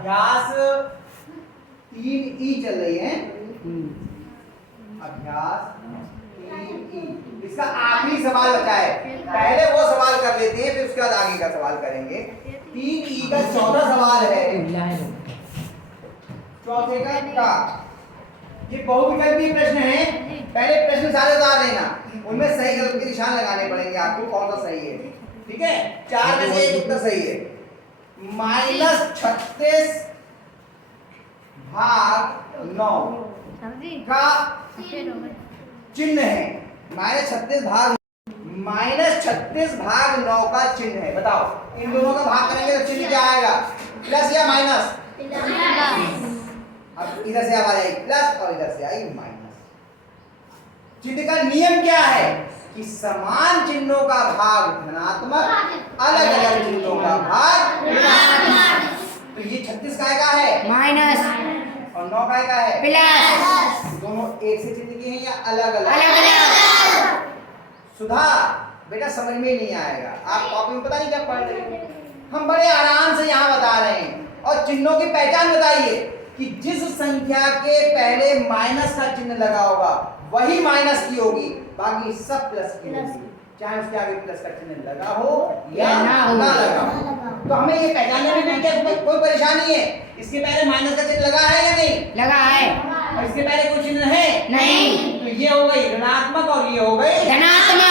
अभ्यास 3E चल रही है। अभ्यास 3E, इसका आखिरी सवाल बचा है। पहले वो सवाल कर लेते हैं, फिर उसके बाद आगे का सवाल करेंगे। 3E का चौथा सवाल है, चौथे का ये बहुविकल्पीय प्रश्न है। पहले प्रश्न सारे उतार लेना, उनमें सही गलत के निशान लगाने पड़ेंगे आपको, कौन सा सही है। ठीक है, 4 में से एक उत्तर सही है। -36 भाग 9 का चिन्ह है। -36 भाग 9 का चिन्ह है। बताओ इन दोनों का भाग करेंगे तो चिन्ह क्या आएगा, प्लस या माइनस? अब इधर से आवाज आई प्लस और इधर से आई माइनस। चिन्ह का नियम क्या है कि समान चिन्हों का भाग धनात्मक, अलग अलग चिन्हों का भाग ऋणात्मक। तो ये 36 का है माइनस और 9 का है प्लस। दोनों एक से चिन्ह के हैं या अलग अलग? सुधा बेटा समझ में नहीं आएगा, आप कॉपी में पता नहीं क्या पढ़ रहे हैं। हम बड़े आराम से यहाँ बता रहे हैं। और चिन्हों की पहचान बताइए कि जिस संख्या के पहले माइनस का चिन्ह लगा होगा वही माइनस की होगी, बाकी सब प्लस की होगी, चाहे उसके आगे प्लस का चिन्ह लगा हो या ना लगा हो। तो हमें ये पहचानने में कोई परेशानी है। इसके पहले माइनस का चिन्ह लगा है या नहीं लगा है, और इसके पहले कोई चिन्ह है नहीं, तो ये हो गई ऋणात्मक और ये हो गई धनात्मक।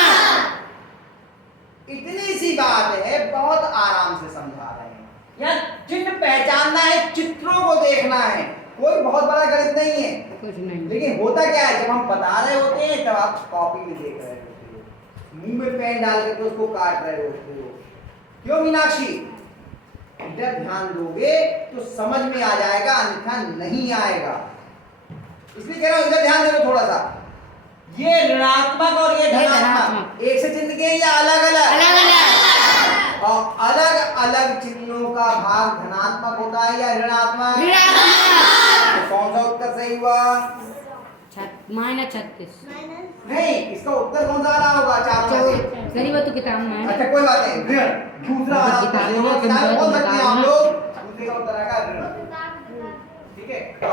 इतनी सी बात है, बहुत आराम से समझा रहे हैं। यहाँ चिन्ह पहचानना है, चित्रों को देखना है, कोई बहुत बड़ा गणित नहीं है कुछ नहीं। लेकिन होता क्या है, जब हम बता रहे होते हैं तब आप कॉपी में देख रहे होते हो, मुंह में पेन डाल के तो उसको काट रहे होते हो। क्यों मीनाक्षी? जब ध्यान दोगे तो समझ में आ जाएगा, अन्यथा नहीं आएगा। इसलिए कह रहा हूं इधर ध्यान दे लो थोड़ा सा। ये ऋणात्मक और ये धनात्मक एक से चिन्ह के या अलग अलग? और अलग अलग चिन्हों का भाग धनात्मक होता है या ऋणात्मक? तो कौन सा उत्तर सही हुआ? -36 नहीं, इसका उत्तर कौन सा आ रहा होगा चारों में से? सही वो तो किताब में है। अच्छा कोई बात नहीं, ऋण दूसरा वाला किताब में बोल सकते हैं आप लोग, दूसरे का उत्तर आएगा ऋण। ठीक है, तो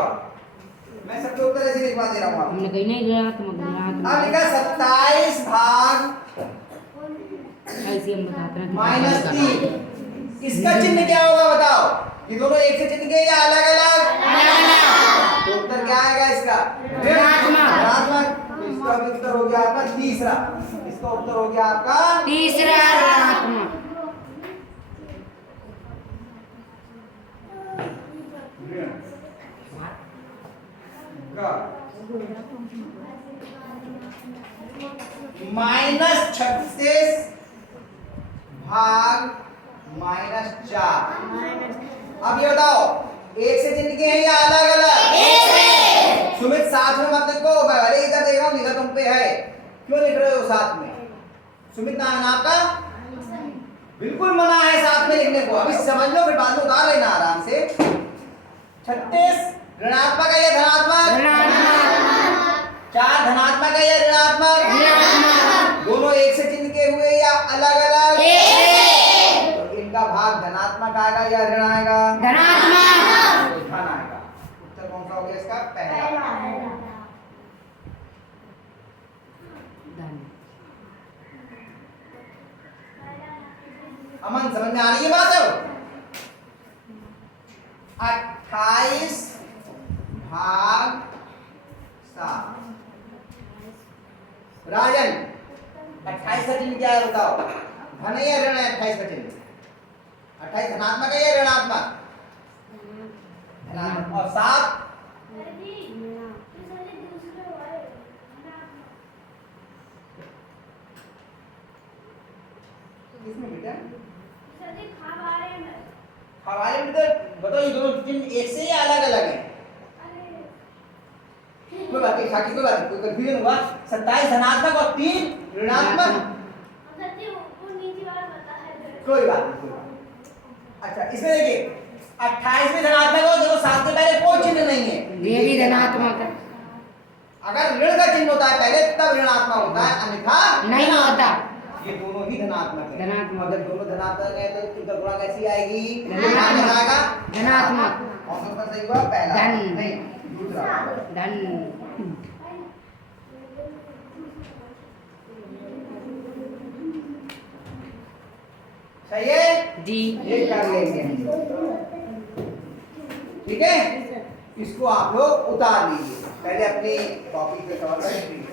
मैं सबके उत्तर ऐसे लिखवा दे रहा हूँ आपको। हमने कहीं नहीं ऋणात्मक अब लिखा 27 भाग ऐसे हम बताते हैं -3। इसका चिन्ह क्या होगा बताओ? ये दोनों एक से चिन्ह के या अलग अलग? तो उत्तर क्या आएगा इसका? ऋणात्मक। इसका भी उत्तर हो गया आपका तीसरा। इसका उत्तर हो गया आपका तीसरा ऋणात्मक। -36 भाग -4। अब ये बताओ एक से चिन्ह के हैं या अलग अलग? एक से। सुमित साथ में मत लिखो, मैं भले इधर देख रहा हूँ, निगाह तुम पे है, क्यों लिख रहे हो साथ में? सुमित नाम आपका? बिल्कुल मना है साथ में लिखने को, अभी समझ लो फिर बाद में उतार लेना आराम से। 36 ऋणात्मक है या धनात्मक? ऋणात्मक। 4 धनात्मक है या ऋणात्मक? ऋणात्मक। दोनों एक से चिन्ह के हुए या अलग अलग? एक। तो इनका भाग धनात्मक आएगा या ऋण आएगा? धनात्मक। तो धन आएगा। उत्तर कौन सा हो गया इसका? पहला। अमन समझ में आ रही है बात? अब 28 भाग 7। राजन 28 का चिन्ह क्या है बताओ? धन है या ऋण है 28 का चिन्ह? 28 धनात्मक है या ऋणात्मक? धनात्मक। और 7 किसमें बेटा? हमारे में तो बताओ ये दोनों चिन्ह एक से या अलग अलग हैं? कोई बात नहीं, साकी कोई बात नहीं, कोई कंफ्यूजन हुआ? 27 धनात्मक और 3 ऋणात्मक। कोई बात नहीं, कोई बात नहीं। अच्छा इसमें देखिए 28 भी धनात्मक हो, देखो 7 के पहले कोई चिन्ह नहीं है, ये भी धनात्मक है। अगर ऋण का चिन्ह होता है पहले तब ऋणात्मक होता है, अन्यथा नहीं होता। ये दोनों भी धनात्मक है। धनात्मक। और जब दोनों धनात्मक है तो उत्तर गुणा कैसी आएगी? धनात्मक। माइनस आएगा। धनात्मक। ऑप्शन पर सही हुआ पहला, धन। नहीं दूसरा। धन। सही है जी। ये कर लेंगे, ठीक है। इसको आप लोग उतार लीजिए, पहले अपनी कॉपी पे सवाल करें।